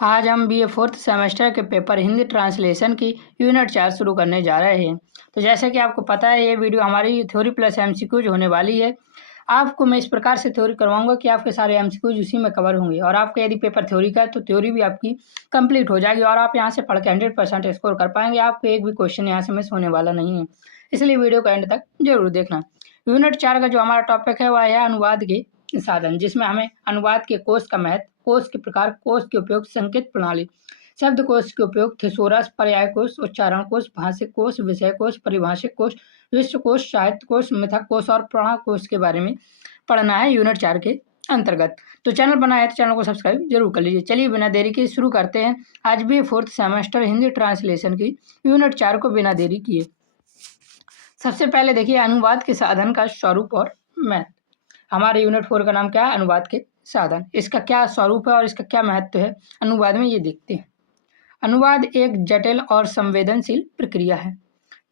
आज हम BA fourth semester के पेपर हिंदी ट्रांसलेशन की यूनिट 4 शुरू करने जा रहे हैं। तो जैसे कि आपको पता है, ये वीडियो हमारी थ्योरी प्लस एमसीक्यूज होने वाली है। आपको मैं इस प्रकार से थ्योरी करवाऊंगा कि आपके सारे एमसीक्यूज उसी में कवर होंगे और आपका यदि पेपर थ्योरी का है तो थ्योरी भी आपकी कंप्लीट हो जाएगी और आप यहाँ से पढ़ के 100% स्कोर कर पाएंगे। आपको एक भी क्वेश्चन यहाँ से मिस होने वाला नहीं है, इसलिए वीडियो का एंड तक जरूर देखना। यूनिट 4 का जो हमारा टॉपिक है वह है अनुवाद के साधन, जिसमें हमें अनुवाद के कोश का महत्व, कोश के प्रकार, कोश के उपयोग, संकेत प्रणाली, शब्द कोश के उपयोग, थिसोरस, पर्याय कोश, उच्चारण कोश, भाषिक कोश, विषय कोश, परिभाषिक कोश, विश्व कोश, साहित्य कोश, मिथक कोश और प्रणा कोश के बारे में पढ़ना है यूनिट 4 के अंतर्गत। तो चैनल बनाया है तो चैनल को सब्सक्राइब जरूर कर लीजिए। चलिए बिना देरी के शुरू करते हैं आज भी फोर्थ सेमेस्टर हिंदी ट्रांसलेशन की यूनिट 4 को बिना देरी किए। सबसे पहले देखिए अनुवाद के साधन का स्वरूप और महत्व। हमारे यूनिट 4 का नाम क्या है? अनुवाद के साधन। इसका क्या स्वरूप है और इसका क्या महत्व है अनुवाद में, ये देखते हैं। अनुवाद एक जटिल और संवेदनशील प्रक्रिया है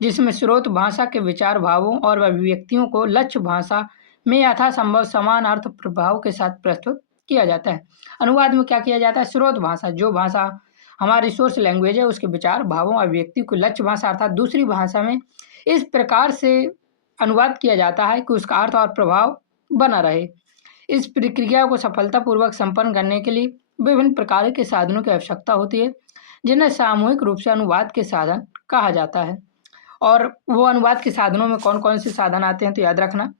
जिसमें स्रोत भाषा के विचार, भावों और अभिव्यक्तियों को लक्ष्य भाषा में यथासंभव समान अर्थ प्रभाव के साथ प्रस्तुत किया जाता है। अनुवाद में क्या किया जाता है? स्रोत भाषा, जो भाषा हमारी सोर्स लैंग्वेज है, उसके विचार, भावों, अभिव्यक्ति को लक्ष्य भाषा अर्थात दूसरी भाषा में इस प्रकार से अनुवाद किया जाता है कि उसका अर्थ और प्रभाव बना रहे। इस प्रक्रिया को सफलतापूर्वक संपन्न करने के लिए विभिन्न प्रकार के साधनों की आवश्यकता होती है, जिन्हें सामूहिक रूप से अनुवाद के साधन कहा जाता है। और वो अनुवाद के साधनों में कौन कौन से साधन आते हैं तो याद रखना,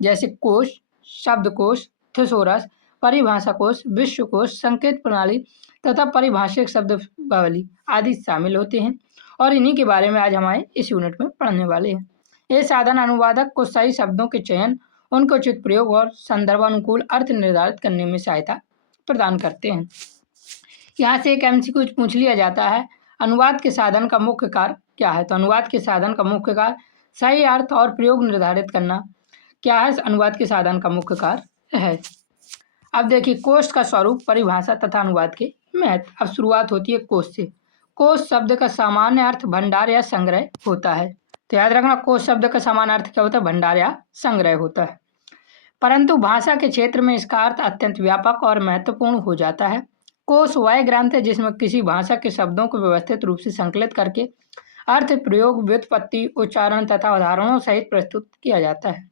जैसे कोश, शब्दकोश, थिसोरस, परिभाषा कोश, विश्वकोश, संकेत प्रणाली तथा परिभाषिक शब्दावली आदि शामिल होते हैं और इन्हीं के बारे में आज हमारे इस यूनिट में पढ़ने वाले हैं। ये साधन अनुवादक को सही शब्दों के चयन, उनका उचित प्रयोग और संदर्भानुकूल अर्थ निर्धारित करने में सहायता प्रदान करते हैं। यहाँ से एक एमसीक्यू पूछ लिया जाता है, अनुवाद के साधन का मुख्य कार्य क्या है? तो अनुवाद के साधन का मुख्य कार्य सही अर्थ और प्रयोग निर्धारित करना। क्या है अनुवाद के साधन का मुख्य कार्य है? अब देखिए, कोश का स्वरूप, परिभाषा तथा अनुवाद के महत्व। अब शुरुआत होती है कोश से। कोश शब्द का सामान्य अर्थ भंडार या संग्रह होता है। तो याद रखना, कोश शब्द का सामान्य अर्थ क्या होता है? भंडार या संग्रह होता है। परंतु भाषा के क्षेत्र में इसका अर्थ अत्यंत व्यापक और महत्वपूर्ण हो जाता है। कोश वह ग्रंथ है जिसमें किसी भाषा के शब्दों को व्यवस्थित रूप से संकलित करके अर्थ, प्रयोग, व्युत्पत्ति, उच्चारण तथा उदाहरणों सहित प्रस्तुत किया जाता है।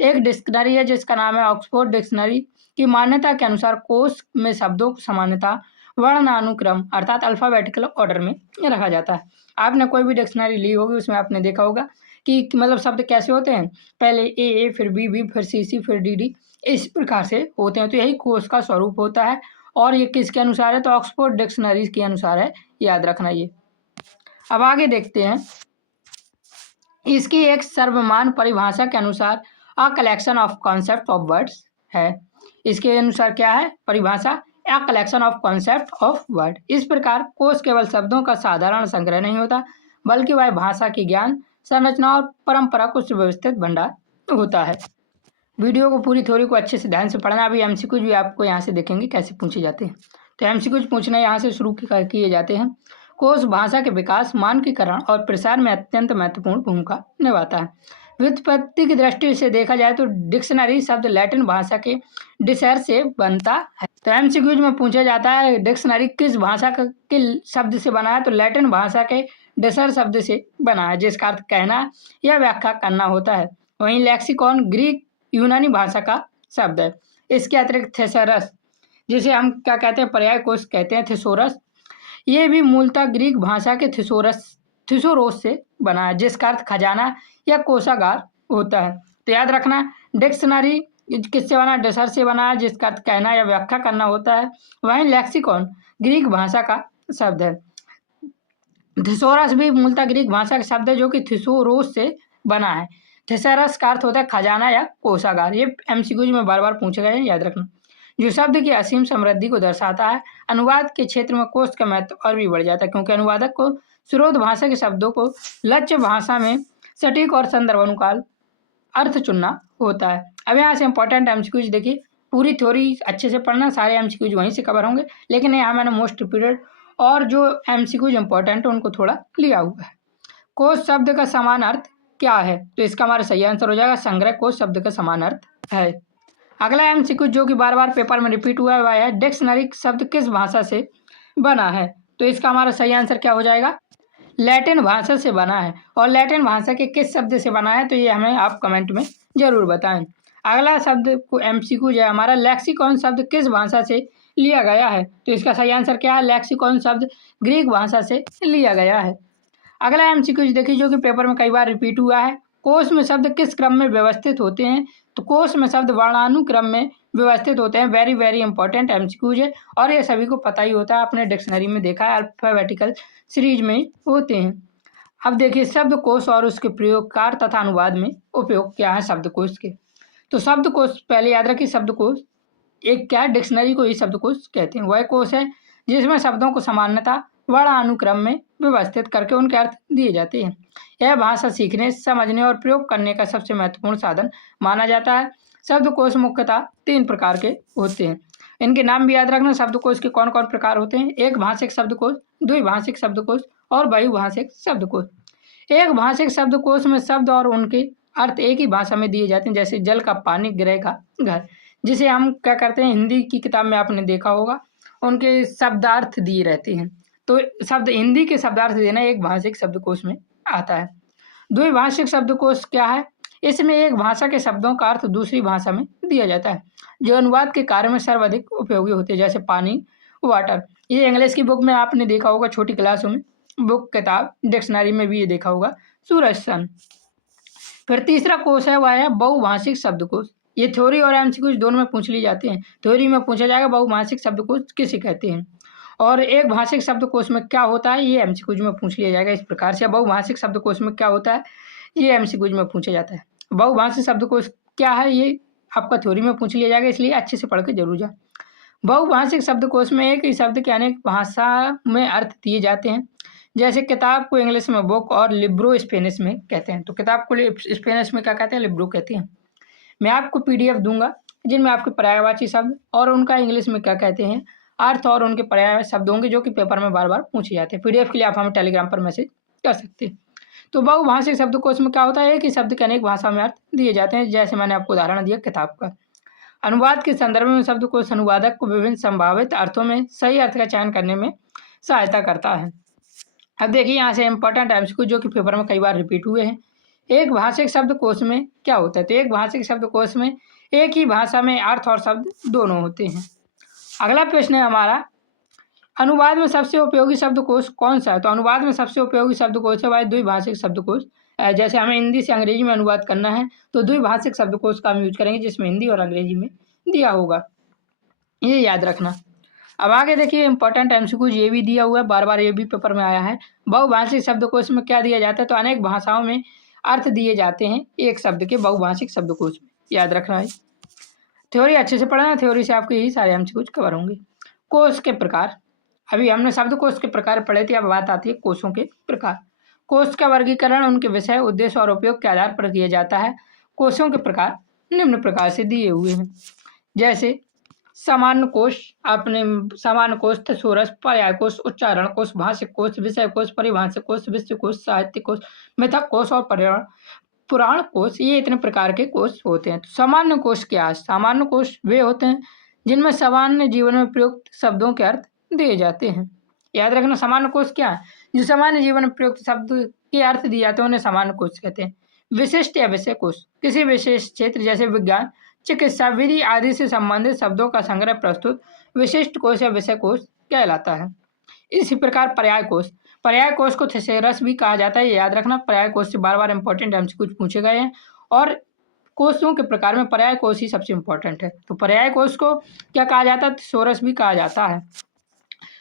एक डिक्शनरी है जिसका नाम है ऑक्सफोर्ड डिक्शनरी की मान्यता के अनुसार कोश में शब्दों को सामान्यतः वर्णानुक्रम अर्थात अल्फाबेटिकल ऑर्डर में रखा जाता है। आपने कोई भी डिक्शनरी ली होगी, उसमें आपने देखा होगा कि मतलब शब्द कैसे होते हैं, पहले ए, फिर बी, फिर सी, फिर डी, इस प्रकार से होते हैं। तो यही कोश का स्वरूप होता है और ये किसके अनुसार है? तो ऑक्सफोर्ड डिक्शनरी के अनुसार है, याद रखना ये। अब आगे देखते हैं, इसकी एक सर्वमान्य परिभाषा के अनुसार a collection of concept of words है। इसके अनुसार क्या है परिभाषा? A collection of concept of word. इस प्रकार कोश केवल शब्दों का साधारण संग्रह नहीं होता, बल्कि वह भाषा की ज्ञान, संरचना और परंपरा को सुव्यवस्थित भंडार होता है। वीडियो को पूरी थ्योरी को अच्छे से ध्यान से पढ़ना। अभी एमसीक्यूज भी आपको यहाँ से देखेंगे कैसे पूछे जाते हैं। तो एमसीक्यूज पूछना यहाँ से शुरू किए जाते हैं। कोश भाषा के विकास, मानकीकरण और प्रसार में अत्यंत महत्वपूर्ण भूमिका निभाता है। व्युत्पत्ति की दृष्टि से देखा जाए तो डिक्शनरी शब्द लैटिन भाषा के डिसर से बनता है। तो एमसीक्यूज में पूछा जाता है डिक्शनरी किस भाषा के शब्द से बना है? तो लैटिन भाषा के डिसर शब्द से बना है, जिसका अर्थ कहना या व्याख्या करना होता है। वहीं लेक्सिकॉन ग्रीक यूनानी भाषा का शब्द है। इसके अतिरिक्त थेसरस, जिसे हम क्या कहते हैं? पर्याय कोश कहते हैं, थिसोरस, ये भी मूलतः ग्रीक भाषा के थिसोरोस से बना है, जिसका अर्थ खजाना या कोषागार होता है। तो याद रखना, डिक्शनरी किससे बना? डिसर से बना है, जिसका अर्थ कहना या व्याख्या करना होता है। वहीं लेक्सिकॉन ग्रीक भाषा का शब्द है। थिसोरस भी मूलतः ग्रीक भाषा का शब्द है जो कि थिसोरोस से बना है। थिसरस का अर्थ होता है खजाना या कोषागार। ये एमसीक्यूज में बार बार पूछे गए हैं, याद रखना। जो शब्द की असीम समृद्धि को दर्शाता है। अनुवाद के क्षेत्र में कोश का महत्व और भी बढ़ जाता है, क्योंकि अनुवादक को स्रोत भाषा के शब्दों को लक्ष्य भाषा में सटीक और संदर्भानुकाल अर्थ चुनना होता है। अब यहाँ से इंपॉर्टेंट एमसीक्यूज देखिए, पूरी थ्योरी अच्छे से पढ़ना, सारे एमसीक्यूज वहीं से कवर होंगे, लेकिन यहाँ मैंने मोस्ट रिपीटेड और जो एमसीक्यूज इंपॉर्टेंट है उनको थोड़ा लिया हुआ है। कोश शब्द का समान अर्थ क्या है? तो इसका हमारा सही आंसर हो जाएगा संग्रह कोश शब्द का समान अर्थ है। अगला एमसीक्यू जो कि बार बार पेपर में रिपीट हुआ है, डिक्शनरी शब्द किस भाषा से बना है। तो इसका हमारा सही आंसर क्या हो जाएगा? लैटिन भाषा से बना है। और लैटिन भाषा के किस शब्द से बना है, तो ये हमें आप कमेंट में ज़रूर बताएं। अगला शब्द को एमसीक्यू जो है हमारा, लेक्सिकॉन शब्द किस भाषा से लिया गया है? तो इसका सही आंसर क्या है? लेक्सिकॉन शब्द ग्रीक भाषा से लिया गया है। अगला एमसीक्यू देखिए जो कि पेपर में कई बार रिपीट हुआ है, कोश में शब्द किस क्रम में व्यवस्थित होते हैं? तो कोश में शब्द वर्णानुक्रम में व्यवस्थित होते हैं। वेरी वेरी इंपॉर्टेंट एमसीक्यूज है और ये सभी को पता ही होता है, आपने डिक्शनरी में देखा है, अल्फाबेटिकल सीरीज में होते हैं। अब देखिए शब्दकोश और उसके प्रयोगकार तथा अनुवाद में उपयोग क्या है शब्दकोश के। तो शब्दकोश पहले याद रखिए, शब्दकोश एक क्या है, डिक्शनरी को ही शब्दकोश कहते हैं। वह कोश है जिसमें शब्दों को सामान्यतः वर्णानुक्रम में व्यवस्थित करके उनके अर्थ दिए जाते हैं। यह भाषा सीखने, समझने और प्रयोग करने का सबसे महत्वपूर्ण साधन माना जाता है। शब्दकोश मुख्यतः 3 प्रकार के होते हैं। इनके नाम भी याद रखना। शब्दकोश के कौन कौन प्रकार होते हैं? एक भाषिक शब्दकोश, द्विभाषिक शब्दकोश और बहुभाषिक शब्दकोश। एक भाषिक शब्दकोश में शब्द और उनके अर्थ एक ही भाषा में दिए जाते हैं, जैसे जल का पानी, गृह का घर, जिसे हम क्या करते हैं, हिंदी की किताब में आपने देखा होगा, उनके शब्दार्थ दिए रहते हैं। तो शब्द हिंदी के शब्दार्थ देना एक भाषिक शब्दकोश में आता है। द्विभाषिक शब्दकोश क्या है? इसमें एक भाषा के शब्दों का अर्थ दूसरी भाषा में दिया जाता है, जो अनुवाद के कार्य में सर्वाधिक उपयोगी होते हैं, जैसे पानी, वाटर। ये इंग्लिश की बुक में आपने देखा होगा, छोटी क्लासों में, बुक, किताब, डिक्शनरी में भी ये देखा होगा, सूरज, सन। फिर तीसरा कोश है, वह है बहुभाषिक शब्दकोश। ये थ्योरी और एमसीक्यू दोनों में पूछ ली जाते हैं। थ्योरी में पूछा जाएगा बहुभाषिक शब्दकोश किसे कहते हैं, और एक भाषिक शब्दकोश में क्या होता है, ये एमसीक्यू में पूछ लिया जाएगा इस प्रकार से। बहुभाषिक शब्दकोश में क्या होता है, ये एमसीक्यू में पूछा जाता है। बहुभाषिक शब्दकोश क्या है, ये आपका थ्योरी में पूछ लिया जाएगा, इसलिए अच्छे से पढ़ के जरूर जाए। बहुभाषिक शब्दकोश में एक ही शब्द के अनेक भाषा में अर्थ दिए जाते हैं, जैसे किताब को इंग्लिश में बुक और लिब्रो स्पेनिश में कहते हैं। तो किताब को स्पेनिश में क्या कहते हैं? लिब्रो कहते हैं। मैं आपको पीडीएफ दूंगा जिनमें आपके पर्यायवाची शब्द और उनका इंग्लिश में क्या कहते हैं अर्थ और उनके पर्याय शब्द होंगे, जो कि पेपर में बार बार पूछे जाते हैं। पीडीएफ के लिए आप हमें टेलीग्राम पर मैसेज कर सकते हैं। तो बहुभाषिक शब्दकोश में क्या होता है, एक ही शब्द के अनेक भाषा में अर्थ दिए जाते हैं, जैसे मैंने आपको उदाहरण दिया किताब का। अनुवाद के संदर्भ में शब्दकोश अनुवादक को विभिन्न संभावित अर्थों में सही अर्थ का चयन करने में सहायता करता है। अब देखिए यहाँ से इंपॉर्टेंट एमसीक्यू जो कि पेपर में कई बार रिपीट हुए हैं। एक भाषिक शब्दकोश में क्या होता है? तो एक भाषिक शब्दकोश में एक ही भाषा में अर्थ और शब्द दोनों होते हैं। अगला प्रश्न है हमारा, अनुवाद में सबसे उपयोगी शब्दकोश कौन सा है? तो अनुवाद में सबसे उपयोगी शब्दकोश है भाई द्विभाषिक शब्दकोश। जैसे हमें हिंदी से अंग्रेजी में अनुवाद करना है तो द्विभाषिक शब्दकोश का हम यूज करेंगे, जिसमें हिंदी और अंग्रेजी में दिया होगा, ये याद रखना। अब आगे देखिए इंपॉर्टेंट एमसीक्यू ये भी दिया हुआ है, बार बार ये भी पेपर में आया है। बहुभाषिक शब्दकोश में क्या दिया जाता है? तो अनेक भाषाओं में अर्थ दिए जाते हैं एक शब्द के बहुभाषिक शब्दकोश में, याद रखना है। थ्योरी अच्छे से पढ़ना, थ्योरी से आपके यही सारे एमसीक्यू कवर होंगे। कोश के प्रकार, अभी हमने शब्दकोश के प्रकार पढ़े थे, अब बात आती है कोशों के प्रकार। कोश का वर्गीकरण उनके विषय, उद्देश्य और उपयोग के आधार पर किया जाता है। कोशों के प्रकार निम्न प्रकार से दिए हुए हैं, जैसे सामान्य कोश, आपने सामान्य कोश, थेसोरस, पर्याय कोश, उच्चारण कोश, भाषिक कोश, विषय कोश, परिभाषिक कोश, विषय कोश, साहित्य कोश, मिथक कोश और पुराण कोश, ये इतने प्रकार के कोश होते हैं। तो सामान्य कोश क्या है? सामान्य कोश वे होते हैं जिनमें सामान्य जीवन में प्रयुक्त शब्दों के अर्थ दिए जाते हैं। याद रखना, सामान्य कोश क्या है? जो सामान्य जीवन में प्रयुक्त शब्द के अर्थ दिए जाते हैं उन्हें सामान्य कोश कहते हैं। विशिष्ट या विषय कोश किसी विशेष क्षेत्र जैसे विज्ञान, चिकित्सा, विधि आदि से संबंधित शब्दों का संग्रह प्रस्तुत विशिष्ट कोश या विषय कोश कहलाता है। इसी प्रकार पर्याय कोश, पर्याय कोश को थेसेरस भी कहा जाता है, ये याद रखना। पर्याय कोश से बार बार इंपॉर्टेंट एमसीक्यू पूछे गए हैं और कोशों के प्रकार में पर्याय कोश ही सबसे इंपॉर्टेंट है। तो पर्याय कोश को क्या कहा जाता है? थेसोरस भी कहा जाता है।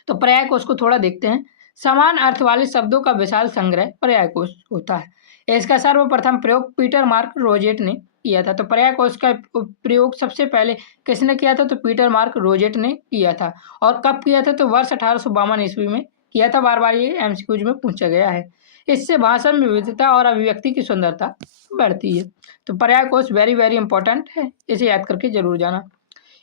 तो पर्याय कोश को थोड़ा देखते हैं। समान अर्थ वाले शब्दों का विशाल संग्रह पर्याय कोश होता है। इसका सर्वप्रथम प्रयोग पीटर मार्क रोजेट ने किया था। तो पर्याय कोश का प्रयोग सबसे पहले किसने किया था? तो पीटर मार्क रोजेट ने किया था। और कब किया था? तो वर्ष 1852 ईस्वी में किया था। बार बार ये एमसीक्यूज में पूछा गया है। इससे भाषा में विविधता और अभिव्यक्ति की सुंदरता बढ़ती है। तो पर्याय कोश वेरी वेरी इंपॉर्टेंट है, इसे याद करके जरूर जाना।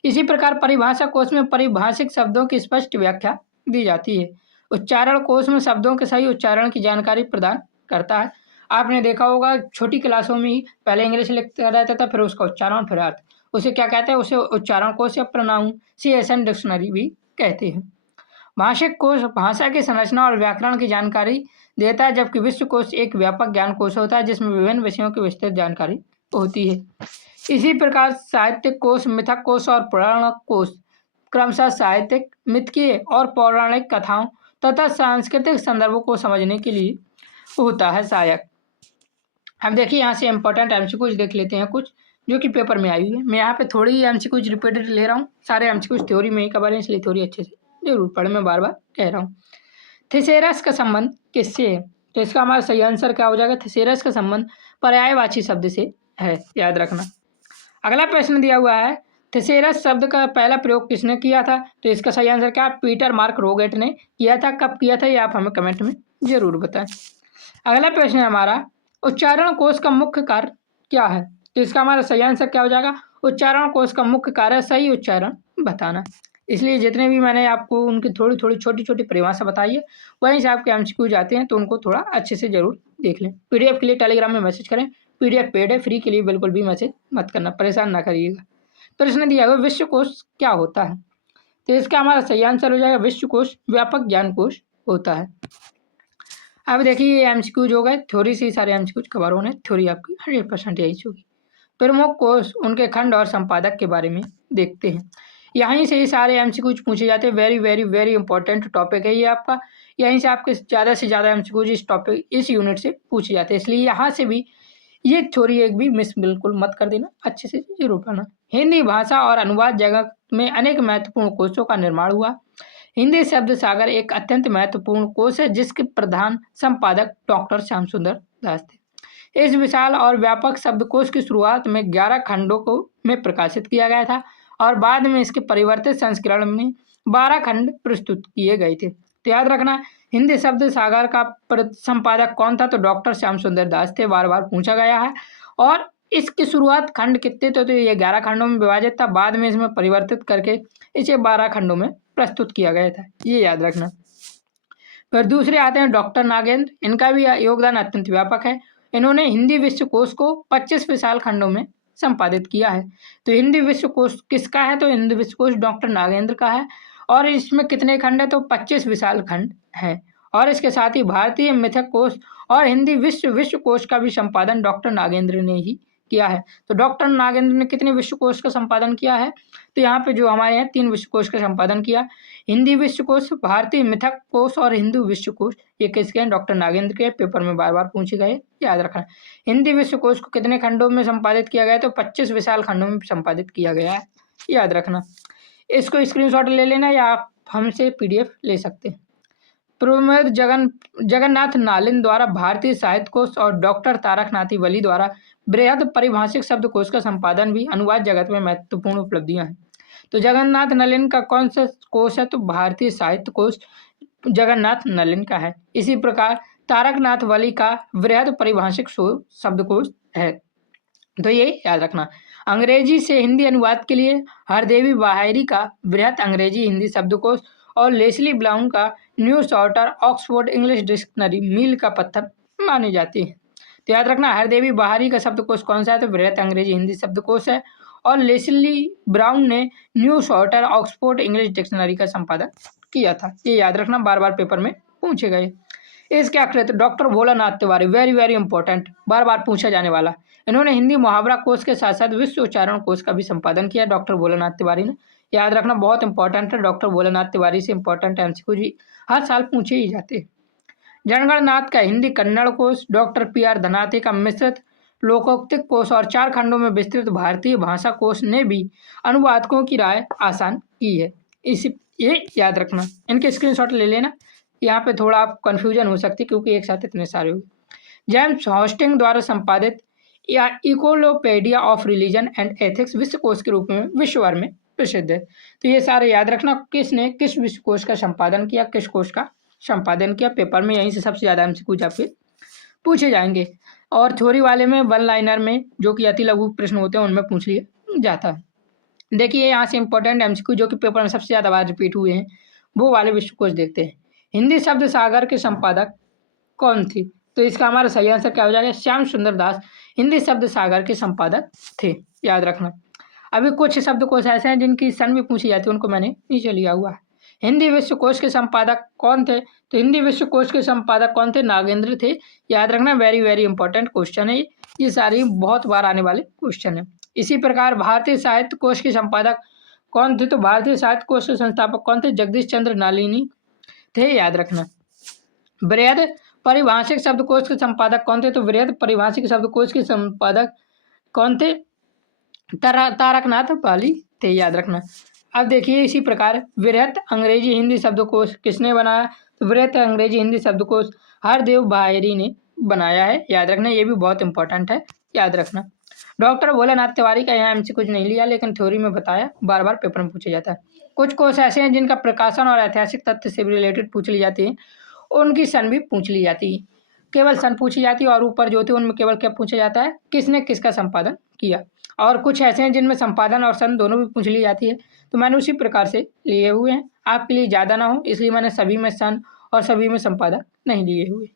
इसी प्रकार परिभाषा कोश में परिभाषिक शब्दों की स्पष्ट व्याख्या दी जाती है। उच्चारण कोश में शब्दों के सही उच्चारण की जानकारी प्रदान करता है। आपने देखा होगा छोटी क्लासों में ही पहले इंग्लिश लिखता रहता था, फिर उसका उच्चारण, फिर अर्थ, उसे क्या कहते हैं? उसे उच्चारण कोश या प्रोनाउंसिएशन डिक्शनरी भी कहते हैं। भाषिक कोश भाषा की संरचना और व्याकरण की जानकारी देता है, जबकि विश्वकोश एक व्यापक ज्ञान कोश होता है जिसमें विभिन्न विषयों की विस्तृत जानकारी होती है। इसी प्रकार साहित्यिक कोश, मिथक कोश और पुराण कोश क्रमशः साहित्यिक, मिथकीय और पौराणिक कथाओं तथा सांस्कृतिक संदर्भों को समझने के लिए होता है सहायक। अब देखिए यहाँ से इंपॉर्टेंट एमसीक्यूज देख लेते हैं कुछ जो कि पेपर में आई हुई है। मैं यहाँ पे थोड़ी ही एमसीक्यूज रिपीटेड ले रहा हूँ, सारे एमसीक्यूज थ्योरी में ही कवर है, इसलिए थोड़ी अच्छे से जरूर पढ़े, मैं बार बार कह रहा हूँ। थिसेरस का संबंध किससे है? तो इसका हमारा सही आंसर क्या हो जाएगा? थिसेरस का संबंध पर्यायवाची शब्द से है, याद रखना। अगला प्रश्न दिया हुआ है, थिसेरस शब्द का पहला प्रयोग किसने किया था? तो इसका सही आंसर क्या? पीटर मार्क रोगेट ने किया था। कब किया था ये आप हमें कमेंट में जरूर बताएं। अगला प्रश्न है हमारा, उच्चारण कोश का मुख्य कार्य क्या है? तो इसका हमारा सही आंसर क्या हो जाएगा? उच्चारण कोश का मुख्य कार्य सही उच्चारण बताना। इसलिए जितने भी मैंने आपको उनकी थोड़ी थोड़ी छोटी छोटी परिभाषा बताई है, वहीं से आपके एमसीक्यू जाते हैं तो उनको थोड़ा अच्छे से जरूर देख लें। पीडीएफ के लिए टेलीग्राम में मैसेज करें, पीडीएफ पेड है, फ्री के लिए बिल्कुल भी मैसेज मत करना, परेशान ना करिएगा। प्रश्न दिया हुआ, विश्वकोश क्या होता है? तो इसका हमारा सही आंसर हो जाएगा, विश्वकोश व्यापक ज्ञान कोश होता है। अब देखिए ये एमसीक्यूज हो गए, थ्योरी से ही सारे एमसीक्यूज कवर होने, थ्योरी आपकी 100% यही होगी। प्रमुख कोश, उनके खंड और संपादक के बारे में देखते हैं। यहीं से ही सारे एमसीक्यूज पूछे जाते हैं, very very very important topic है ये आपका। यहीं से आपके ज़्यादा से ज़्यादा एमसीक्यूज इस टॉपिक इस यूनिट से पूछे जाते हैं, इसलिए यहाँ से भी ये थ्योरी एक भी मिस बिल्कुल मत कर देना, अच्छे से जरूर पढ़ना। हिंदी भाषा और अनुवाद जगत में अनेक महत्वपूर्ण कोशों का निर्माण हुआ। हिंदी शब्द सागर एक अत्यंत महत्वपूर्ण कोश है जिसके प्रधान संपादक डॉक्टर श्याम सुंदर दास थे। इस विशाल और व्यापक शब्दकोश की शुरुआत में 11 खंडों को में प्रकाशित किया गया था और बाद में इसके परिवर्तित संस्करण में 12 खंड प्रस्तुत किए गए थे। तो याद रखना, हिंदी शब्द सागर का संपादक कौन था? तो डॉक्टर श्याम सुंदर दास थे, बार बार पूछा गया है। और इसकी शुरुआत खंड कितने थे? तो ये 11 खंडों में विभाजित था, बाद में इसमें परिवर्तित करके इसे 12 खंडों में प्रस्तुत किया गया था, ये याद रखना। फिर दूसरे आते हैं डॉक्टर नागेंद्र, इनका भी योगदान अत्यंत व्यापक है। इन्होंने हिंदी विश्वकोश को 25 विशाल खंडों में संपादित किया है। तो हिंदी विश्वकोश किसका है? तो हिंदी विश्वकोश डॉक्टर नागेंद्र का है। और इसमें कितने खंड है? तो 25 विशाल खंड है। और इसके साथ ही भारतीय मिथक कोश और हिंदी विश्वकोश का भी संपादन डॉक्टर नागेंद्र ने ही किया है। तो डॉक्टर नागेंद्र ने कितने विश्वकोश का संपादन किया है? तो यहाँ पे जो हमारे हैं 3 विश्वकोश का संपादन किया, हिंदी विश्वकोश, भारतीय मिथक कोश और हिंदू विश्वकोश। ये किसके हैं? डॉक्टर नागेंद्र के। पेपर में बार बार पूछे गए, याद रखना। हिंदी विश्वकोश को कितने खंडों में संपादित किया गया? तो 25 विशाल खंडों में संपादित किया गया है, याद रखना। इसको स्क्रीनशॉट ले लेना या आप हमसे पीडीएफ ले सकते हैं। प्रोमेद जगन्नाथ नालिन द्वारा भारतीय साहित्य कोश और डॉक्टर तारकनाथी वली द्वारा बृहद परिभाषिक शब्दकोश का संपादन भी अनुवाद जगत में महत्वपूर्ण उपलब्धियां हैं। तो जगन्नाथ नलिन का कौन सा कोश है? तो भारतीय साहित्य कोश जगन्नाथ नलिन का है। इसी प्रकार तारकनाथ वली का बृहद परिभाषिक शब्दकोश है। तो ये याद रखना। अंग्रेजी से हिंदी अनुवाद के लिए हरदेवी बाहारी का बृहद अंग्रेजी हिंदी शब्दकोश और लेस्ली ब्राउन का New Shorter Oxford English Dictionary मील का पत्थर मानी जाती है। तो याद रखना, हरदेवी बाहारी का शब्दकोश कौन सा है? तो बृहद अंग्रेजी हिंदी शब्दकोश है। और लेस्ली ब्राउन ने new Shorter Oxford English dictionary का संपादन किया था, ये याद रखना, बार बार पेपर में पूछे गए। इसके अतिरिक्त doctor Bholanath Tiwari, very very important, बार बार पूछा जाने वाला, इन्होंने हिंदी मुहावरा कोश के साथ साथ विश्व उच्चारण कोश का भी संपादन किया डॉक्टर भोलानाथ तिवारी ने, याद रखना, बहुत इंपॉर्टेंट है। डॉक्टर भोलानाथ तिवारी से इंपॉर्टेंट एमसीक्यू जी हर साल पूछे ही जाते हैं। जनगणनाथ का हिंदी कन्नड़ कोश, डॉक्टर पीआर धनाते का मिश्रित लोकोक्तिक कोश और 4 खंडों में विस्तृत भारतीय भाषा कोश ने भी अनुवादकों की राय आसान की है। ये याद रखना, इनके स्क्रीनशॉट ले लेना, यहाँ पे थोड़ा आप कन्फ्यूजन हो सकती है क्योंकि एक साथ इतने सारे हो। जेम्स हॉस्टिंग द्वारा संपादित या इकोलोपेडिया ऑफ रिलीजन एंड एथिक्स विश्वकोश के रूप में विश्व भर में प्रसिद्ध है। तो ये सारे याद रखना, किसने किस विश्वकोश का संपादन किया, किस कोश का संपादन किया। पेपर में यहीं से सबसे ज़्यादा एमसीक्यू आपके पूछे जाएंगे। और थ्योरी वाले में 1 लाइनर में जो कि अति लघु प्रश्न होते हैं उनमें पूछ लिया जाता है। देखिए यहाँ से इंपॉर्टेंट एमसीक्यू जो कि पेपर में सबसे ज़्यादा बार रिपीट हुए हैं वो वाले विश्वकोश देखते हैं। हिंदी शब्द सागर के संपादक कौन थी? तो इसका हमारा सही आंसर क्या हो जाएगा? श्याम सुंदर दास हिंदी शब्द सागर के संपादक थे, याद रखना। अभी कुछ शब्दकोश ऐसे हैं जिनकी सन भी पूछी जाती है, उनको मैंने नीचे लिया हुआ है। हिंदी विश्वकोश के संपादक कौन थे? तो हिंदी विश्वकोश के संपादक कौन थे? नागेंद्र थे। याद रखना, वेरी वेरी इंपॉर्टेंट क्वेश्चन है ये सारी बहुत बार आने वाले क्वेश्चन है। इसी प्रकार भारतीय साहित्य कोश के संपादक कौन थे? तो भारतीय साहित्य कोश के संस्थापक कौन थे? जगदीश चंद्र नलिनी थे। याद रखना। बृहद परिभाषिक शब्दकोश के संपादक कौन थे? तो बृहद परिभाषिक शब्दकोश के संपादक कौन थे? तारकनाथ पाली थे। याद रखना। अब देखिए इसी प्रकार बृहत अंग्रेजी हिंदी शब्दकोश किसने बनाया? तो बृहत अंग्रेजी हिंदी शब्दकोश हरदेव बाहेरी ने बनाया है। याद रखना, ये भी बहुत इंपॉर्टेंट है, याद रखना। डॉक्टर भोलानाथ तिवारी का यहाँ हमसे कुछ नहीं लिया, लेकिन थ्योरी में बताया, बार बार पेपर में पूछा जाता है। कुछ कोश ऐसे हैं जिनका प्रकाशन और ऐतिहासिक तथ्य से रिलेटेड पूछ ली जाती है, उनकी सन भी पूछ ली जाती है। केवल सन पूछी जाती है और ऊपर जो होती है उनमें केवल क्या पूछा जाता है? किसने किसका संपादन किया। और कुछ ऐसे हैं जिनमें संपादन और सन दोनों भी पूछ ली जाती है, तो मैंने उसी प्रकार से लिए हुए हैं। आपके लिए ज़्यादा ना हो इसलिए मैंने सभी में सन और सभी में संपादन नहीं लिए हुए।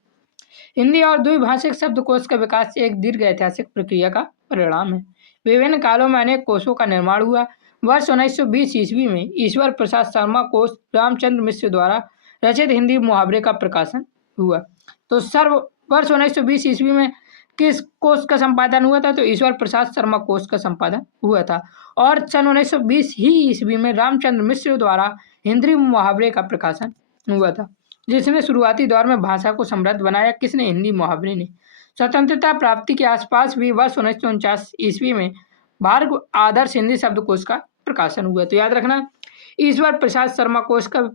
हिंदी और द्विभाषिक शब्दकोश का विकास एक दीर्घ ऐतिहासिक प्रक्रिया का परिणाम है। विभिन्न कालों में अनेक कोशों का निर्माण हुआ। वर्ष 1920 ईस्वी में ईश्वर प्रसाद शर्मा कोश रामचंद्र मिश्र द्वारा रचित हिंदी मुहावरे का प्रकाशन हुआ। तो वर्ष 1920 ईस्वी में किस कोश का संपादन हुआ था? तो ईश्वर प्रसाद शर्मा कोश का संपादन हुआ था। और सन 1920 ही ईस्वी में रामचंद्र मिश्र द्वारा हिंदी मुहावरे का प्रकाशन हुआ था, जिसने शुरुआती दौर में भाषा को समृद्ध बनाया। किसने? हिंदी मुहावरे ने। स्वतंत्रता प्राप्ति के आसपास भी वर्ष 1949 ईस्वी में भारत आदर्श हिंदी शब्दकोश का प्रकाशन हुआ। तो याद रखना, ईश्वर प्रसाद शर्मा कोश का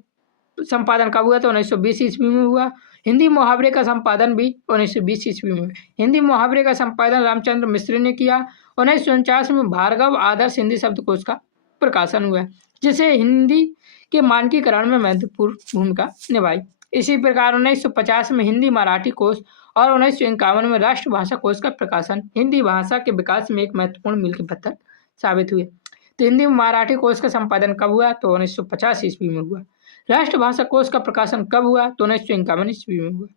संपादन कब हुआ? तो 1920 ईस्वी में हुआ। हिंदी मुहावरे का संपादन भी 1920 ईस्वी में। हिंदी मुहावरे का संपादन रामचंद्र मिश्र ने किया। 1949 में भार्गव आदर्श हिंदी शब्दकोश का प्रकाशन हुआ, जिसे हिंदी के मानकीकरण में महत्वपूर्ण भूमिका निभाई। इसी प्रकार 1950 में हिंदी मराठी कोश और 1951 में राष्ट्रभाषा कोश का प्रकाशन हिंदी भाषा के विकास में एक महत्वपूर्ण मील के पत्थर साबित हुए। तो हिंदी मराठी कोश का संपादन कब हुआ? तो 1950 ईस्वी में हुआ। राष्ट्रभाषा कोश का प्रकाशन कब हुआ? तो 1951 ईस्वी में हुआ।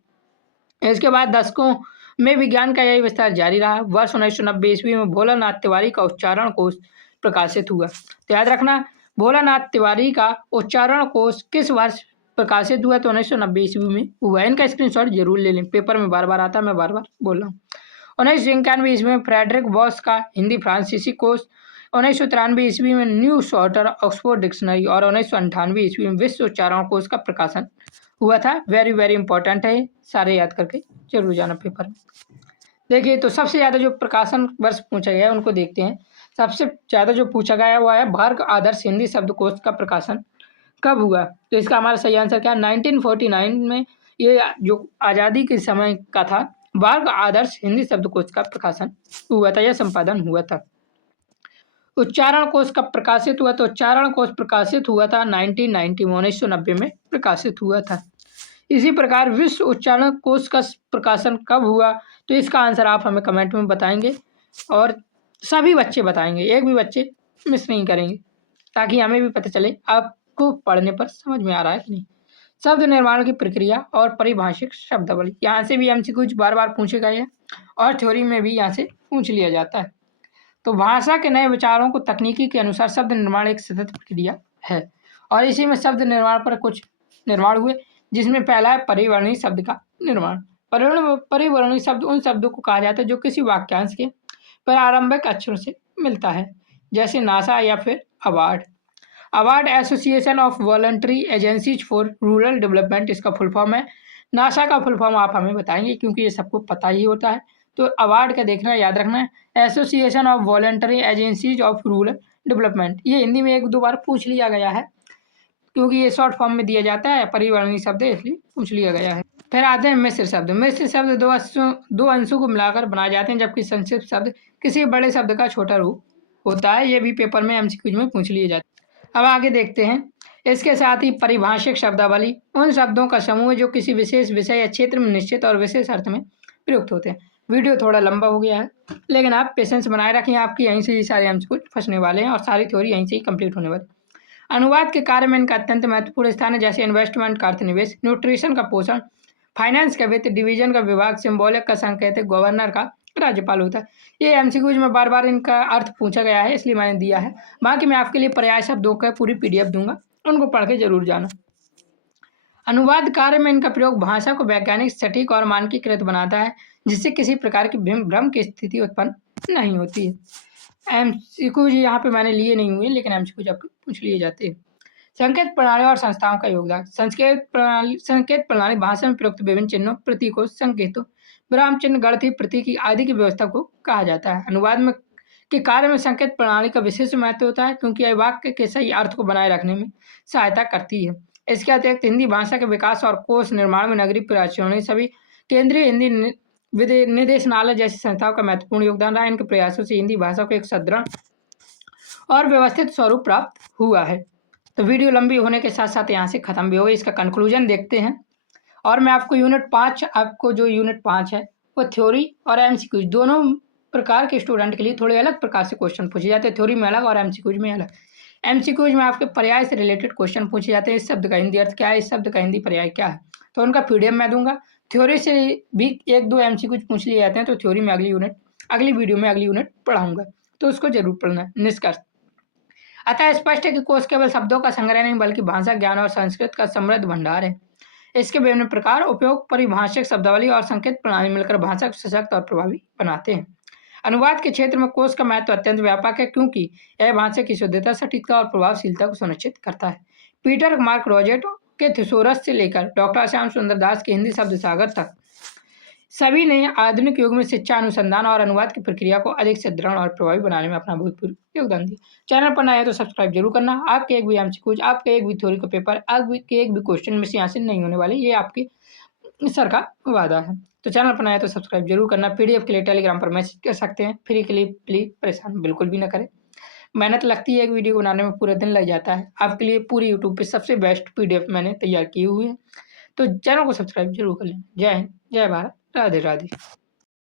इसके बाद दशकों में विज्ञान का यही विस्तार जारी रहा। वर्ष 1990 ईस्वी में भोलानाथ तिवारी का उच्चारण कोश प्रकाशित हुआ। तो याद रखना, भोलानाथ तिवारी का उच्चारण कोश किस वर्ष प्रकाशित हुआ? तो 1990 ईस्वी में हुआ। इनका स्क्रीनशॉट जरूर ले लें, पेपर में बार बार आता है, मैं बार बार बोल रहा हूँ। 1991 ईस्वी में फ्रेडरिक बॉस का हिंदी फ्रांसीसी कोश, 1993 ईस्वी में न्यू शॉर्टर ऑक्सफोर्ड डिक्शनरी और 1998 ईस्वी में विश्व उच्चारण कोश का प्रकाशन हुआ था। वेरी वेरी इंपॉर्टेंट है, सारे याद करके जरूर जाना पेपर में। देखिए, तो सबसे ज़्यादा जो प्रकाशन वर्ष पूछा गया है उनको देखते हैं। सबसे ज़्यादा जो पूछा गया है वो है भार्गव आदर्श हिंदी शब्दकोश का प्रकाशन कब हुआ? तो इसका हमारा सही आंसर क्या है? 1949 में, ये जो आज़ादी के समय का था। भार्गव आदर्श हिंदी शब्दकोश का प्रकाशन हुआ था या संपादन हुआ था। उच्चारण कोश कब प्रकाशित हुआ? तो उच्चारण कोश प्रकाशित हुआ था 1990 में प्रकाशित हुआ था। इसी प्रकार विश्व उच्चारण कोश का प्रकाशन कब हुआ? तो इसका आंसर आप हमें कमेंट में बताएंगे और सभी बच्चे बताएंगे, एक भी बच्चे मिस नहीं करेंगे, ताकि हमें भी पता चले आपको पढ़ने पर समझ में आ रहा है कि नहीं। शब्द निर्माण की प्रक्रिया और परिभाषिक शब्दावली, यहाँ से भी हमसे कुछ बार बार पूछे गए हैं और थ्योरी में भी यहाँ से पूछ लिया जाता है। तो भाषा के नए विचारों को तकनीकी के अनुसार शब्द निर्माण एक सतत प्रक्रिया है और इसी में शब्द निर्माण पर कुछ निर्माण हुए, जिसमें पहला है परिवर्णी शब्द का निर्माण। परिवर्णी शब्द उन शब्दों को कहा जाता है जो किसी वाक्यांश के प्रारंभिक अक्षरों से मिलता है, जैसे नासा या फिर award. Award association of voluntary agencies for rural development इसका फुल फॉर्म है। नासा का फुल फॉर्म आप हमें बताएंगे क्योंकि ये सबको पता ही होता है। तो अवार्ड का देखना, याद रखना है, association of voluntary agencies of rural development. ये हिंदी में एक दो बार पूछ लिया गया है क्योंकि ये शॉर्ट फॉर्म में दिया जाता है, परिवर्णी शब्द है इसलिए पूछ लिया गया है। फिर आते हैं मिश्र शब्द। मिश्र शब्द दो अंशों को मिलाकर बनाए जाते हैं, जबकि संक्षिप्त शब्द किसी बड़े शब्द का छोटा रूप होता है। ये भी पेपर में एमसीक्यू में पूछ लिए जाते हैं। अब आगे देखते हैं। इसके साथ ही परिभाषिक शब्दावली उन शब्दों का समूह है जो किसी विशेष विषय या क्षेत्र में निश्चित और विशेष अर्थ में प्रयुक्त होते हैं। वीडियो थोड़ा लंबा हो गया है, लेकिन आप पेशेंस बनाए रखें, आपकी यहीं से ही सारे एमसीक्यू फंसने वाले हैं और सारी थ्योरी यहीं से ही कंप्लीट होने वाली। अनुवाद के कार्य में इनका अत्यंत महत्वपूर्ण स्थान है, जैसे इन्वेस्टमेंट का अर्थ निवेश, न्यूट्रिशन का पोषण, फाइनेंस का वित्त, डिवीजन का विभाग, सिंबॉलिक का संकेत, गवर्नर का राज्यपाल होता है। ये एमसीक्यूज में बार बार इनका अर्थ पूछा गया है इसलिए मैंने दिया है। बाकी मैं आपके लिए पर्याय शब्दों का पूरी पीडीएफ दूंगा, उनको पढ़ के जरूर जाना। अनुवाद कार्य में इनका प्रयोग भाषा को वैज्ञानिक, सटीक और मानकीकृत बनाता है, जिससे किसी प्रकार की भ्रम की स्थिति उत्पन्न नहीं होती है। एमसीक्यूज यहाँ पे मैंने लिए नहीं हुए, लेकिन एमसीक्यूज आपके पूछ लिए जाते हैं। संकेत प्रणाली और संस्थाओं का योगदान। संकेत प्रणाली भाषा में प्रयुक्त विभिन्न चिन्हों, प्रतीकों, संकेतों, विराम चिन्ह, गणितीय प्रतीक आदि की व्यवस्था को कहा जाता है। अनुवाद में के कार्य में संकेत प्रणाली का विशेष महत्व होता है, क्योंकि यह वाक्य के सही अर्थ को बनाए रखने में सहायता करती है। इसके अतिरिक्त हिंदी भाषा के विकास और कोश निर्माण में नगरीय प्रयासों ने सभी केंद्रीय हिंदी निदेशनालय जैसी संस्थाओं का महत्वपूर्ण योगदान रहा। इनके प्रयासों से हिंदी भाषा को एक सुदृढ़ और व्यवस्थित स्वरूप प्राप्त हुआ है। तो वीडियो लंबी होने के साथ साथ यहाँ से खत्म भी हो गई। इसका कंक्लूजन देखते हैं। और मैं आपको यूनिट 5 है वो थ्योरी और एमसीक्यूज दोनों प्रकार के स्टूडेंट के लिए थोड़े अलग प्रकार से क्वेश्चन पूछे जाते हैं। थ्योरी में अलग और एमसीक्यूज में अलग। एमसीक्यूज में आपके पर्याय से रिलेटेड क्वेश्चन पूछे जाते हैं। इस शब्द का हिंदी अर्थ क्या है, इस शब्द का हिंदी पर्याय क्या है, तो उनका पीडीएफ मैं दूंगा। थ्योरी से भी 1-2 एमसीक्यूज पूछ लिए जाते हैं, तो थ्योरी में अगली वीडियो में अगली यूनिट पढ़ाऊंगा, तो उसको जरूर पढ़ना है। निष्कर्ष अतः स्पष्ट है कि कोश केवल शब्दों का संग्रह नहीं, बल्कि भाषा ज्ञान और संस्कृत का समृद्ध भंडार है। इसके विभिन्न प्रकार, उपयोग, परिभाषिक शब्दावली और संकेत प्रणाली मिलकर भाषा को सशक्त और प्रभावी बनाते हैं। अनुवाद के क्षेत्र में कोश का महत्व अत्यंत व्यापक है, क्योंकि यह भाषा की शुद्धता, सटीकता और प्रभावशीलता को सुनिश्चित करता है। पीटर मार्क रोजेट के थिसोरस से लेकर डॉक्टर श्याम सुंदर दास के हिंदी शब्द सागर तक सभी ने आधुनिक युग में शिक्षा, अनुसंधान और अनुवाद की प्रक्रिया को अधिक सुदृढ़ और प्रभावी बनाने में अपना भूतपूर्व योगदान दिया। चैनल पर नए हैं तो सब्सक्राइब जरूर करना। आपके एक भी एमसीक्यूज, आपके एक भी थ्योरी का पेपर, आपके एक भी क्वेश्चन में से यहाँ से नहीं होने वाले, ये आपके सर का वादा है। तो चैनल पर नए हैं तो सब्सक्राइब जरूर करना। पीडीएफ के लिए टेलीग्राम पर मैसेज कर सकते हैं। फ्री के लिए प्लीज परेशान बिल्कुल भी ना करें। मेहनत लगती है, एक वीडियो बनाने में पूरा दिन लग जाता है। आपके लिए पूरी यूट्यूब पे सबसे बेस्ट पीडीएफ मैंने तैयार किए हुए हैं, तो चैनल को सब्सक्राइब जरूर कर लें। जय हिंद, जय भारत, राधे राधे।